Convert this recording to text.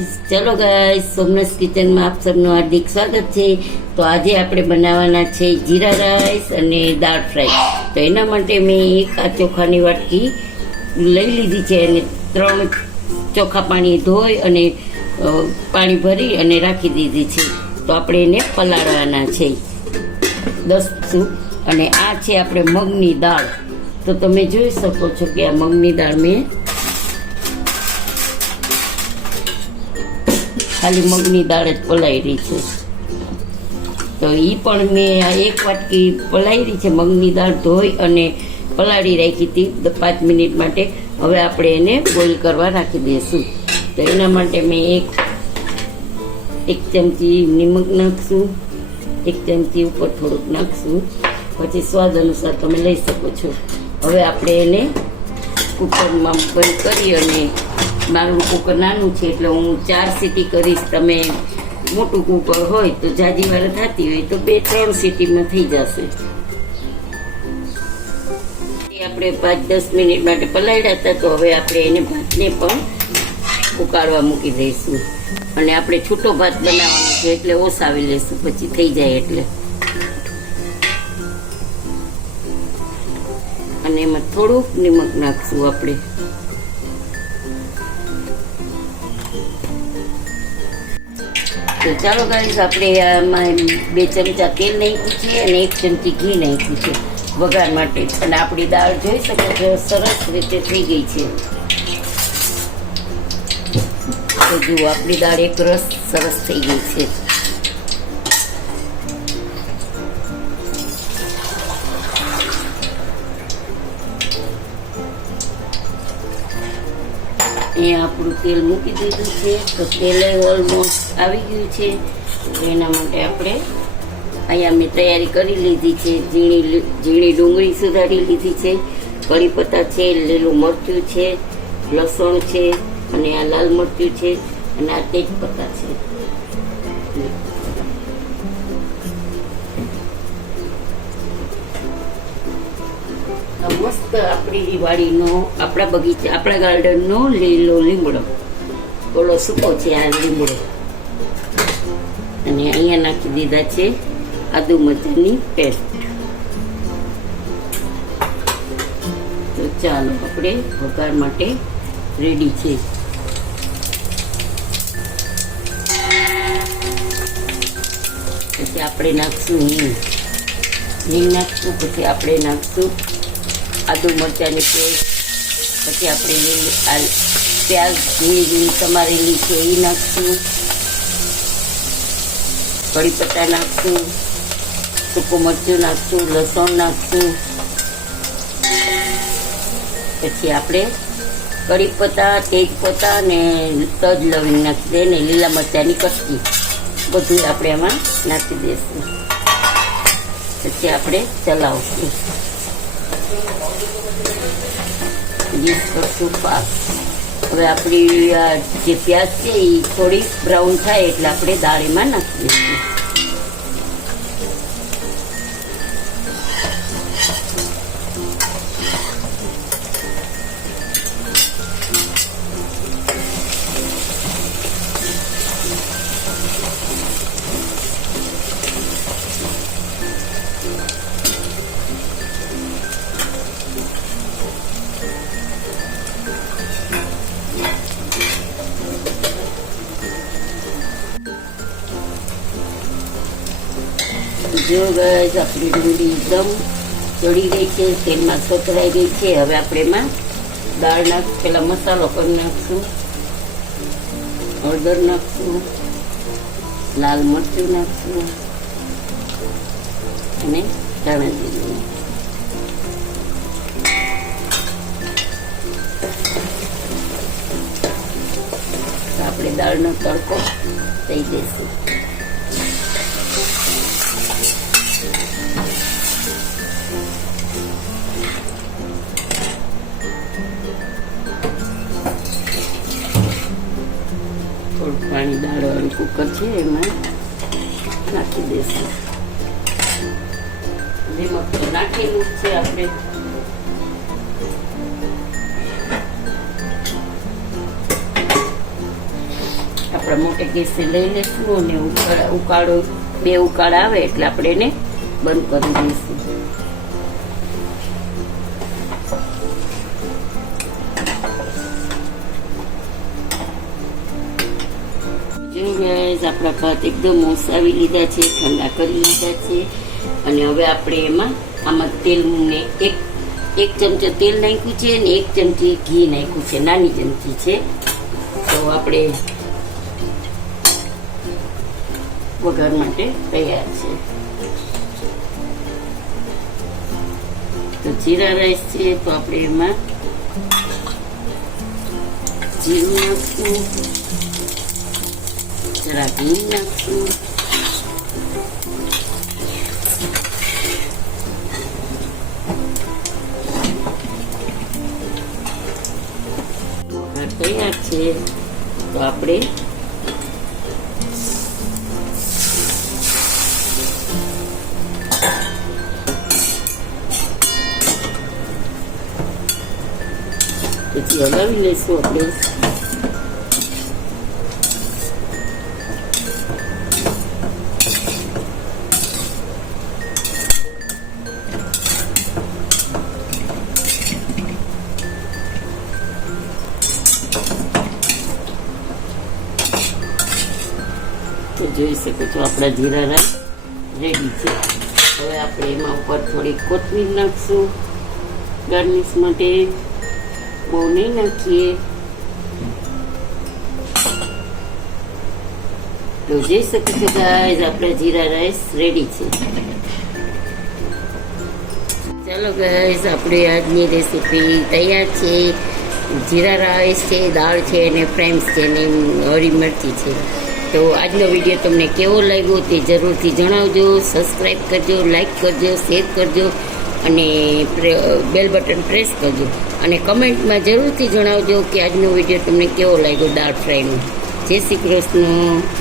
Guys ચલો guys Somnath કિચનમાં આપ સૌનું હાર્દિક સ્વાગત છે. તો આજે આપણે બનાવવાના છે જીરા રાઈસ અને દાળ ફ્રાય. તો એના માટે મેં એક આ ચોખાની વાટકી લઈ લીધી છે અને ત્રણ ચોખા પાણી ધોઈ અને પાણી ભરી અને રાખી દીધી છે. તો આપણે એને પલાળવાના છે. દસ અને આ છે આપણે મગની દાળ. તો તમે જોઈ શકો છો કે આ મગની દાળ મેં ખાલી મગની દાળ જ પલાયરી છે. તો એ પણ મેં એક વાટકી પલાયરી છે, મગની દાળ ધોઈ અને પલાળી રાખી હતી પાંચ મિનિટ માટે. હવે આપણે એને બોઇલ કરવા રાખી દઈશું. તો એના માટે મેં એક એક ચમચી નિમક નાખશું, એક ચમચી ઉપર થોડુંક નાખશું. પછી સ્વાદ અનુસાર તમે લઈ શકો છો. હવે આપણે એને કુકરમાં બંધ કરી અને મારું કુકર નાનું છે એટલે હું ચાર સીટી કરીશ. તમે મોટું કુકર હોય તો જાજી વાર થતી હોય તો બે ત્રણ સીટીમાં થઈ જશે. આપણે પાંચ દસ મિનિટ માટે પલાળ્યા હતા તો હવે આપણે એને ભાતને પણ ઉકાળવા મૂકી દઈશું. અને આપણે છૂટો ભાત બનાવવાનો છે એટલે ઓસાવી લેશું પછી થઈ જાય એટલે. અને એમાં થોડુંક નિમક નાખશું આપણે. તો ચાલો ગાઈસ આપણે આમાં બે ચમચા તેલ નાખ્યું છે અને એક ચમચી ઘી નાખ્યું છે વઘાર માટે. અને આપણી દાળ જોઈ શકો છો, સરસ રીતે થઈ ગઈ છે. તો જુઓ, આપણી દાળ એક રસ સરસ થઈ ગઈ છે. અહીંયા આપણું તેલ મૂકી દીધું છે. તો તેલ ઓલમોસ્ટ આવી ગયું છે. એના માટે આપણે અહીંયા મેં તૈયારી કરી લીધી છે. ઝીણી ઝીણી ડુંગળી સુધારી લીધી છે. કળી પત્તા છે, લીલું મરચું છે, લસણ છે અને આ લાલ મરચું છે અને આ તેજ પત્તા છે. આપણી વાડીનો આપણા બગીચા, આપણા ગાર્ડનનો લીલો લીમડો. ઓલો સૂકો છે આ લીમડો. અને અહીંયા નાખી દીધા છે આદુ મરચાંની પેસ્ટ. તો ચાલો આપણે વઘાર માટે રેડી છે. પછી આપણે નાખશું હિંગ. હિંગ નાખશું, પછી આપણે નાખશું આદુ મરચાંની પેસ્ટ. પછી આપણે લીલી આ પ્યાજ ઝીણી ઝીણી સમારેલી એ નાખશું. કઢી પત્તા નાખશું. સૂકું મરચું નાખશું, લસણ નાખશું. પછી આપણે કઢી પત્તા તેજ પત્તા ને તજ લવિંગ નાખી દે ને લીલા મરચાંની કટકી. બધું આપણે એમાં નાખી દઈશું. પછી આપણે ચલાવશું. હવે આપણી જે પ્યાજ છે, એ થોડી બ્રાઉન થાય એટલે આપણે દાળ એમાં નાખી દઈશું જો ગઈ આપણી ડુંગળી એકદમ ચડી ગઈ છે તેલમાં સતરાઈ ગઈ છે હવે આપણે એમાં દાળ નાખ પેલા મસાલો કરી નાખશું હળદર નાખશું લાલ મરચું નાખશું અને ધાણા જીરું આપણે દાળનો તડકો થઈ જશે. કુકર છે એમાં નાખી દઈશું લીમક તો નાખેલું છે આપણે આપણે મોટે ગેસે લઈ લઈશું અને ઉકાળો બે ઉકાળ આવે એટલે આપણે એને બંધ કરી દઈશું જો આપણા ભાત એકદમ ઓસાવી લીધા છે, ઠંડા કરી લીધા છે. અને હવે આપણે એમાં આમાં તેલ ને એક એક ચમચો તેલ નાખ્યું છે અને એક ચમચી ઘી નાખ્યું છે, નાની ચમચી છે. તો આપણે વઘાર માટે તૈયાર છે. તો જીરા રાઈસ છે, તો આપણે એમાં જીરું નાખશું. જરા ઘી નાખશું વઘાર તૈયાર છે તો આપણે પછી હલાવી લઈશું આપણે જોઈ શકો છો, આપણા જીરા રાઈસ રેડી છે. હવે આપણે એમાં ઉપર થોડી કોથમીર નાખશું. ગાર્નિશ માટે બહુ નહીં નાખીએ. તો જોઈ શકો છો ગાઈઝ આપણા જીરા રાઈસ રેડી છે. ચાલો ગાઈઝ આપણે આજની રેસીપી તૈયાર છે. જીરા રાઈસ છે, દાળ છે અને ફ્રેમ્સ છે ને હરી મરચી છે. તો આજનો વીડિયો તમને કેવો લાગ્યો તે જરૂરથી જણાવજો સબસ્ક્રાઈબ કરજો લાઈક કરજો શેર કરજો અને બેલ બટન પ્રેસ કરજો. અને કમેન્ટમાં જરૂરથી જણાવજો કે આજનો વીડિયો તમને કેવો લાગ્યો દાળ ફ્રાયનો. જય શ્રી કૃષ્ણ.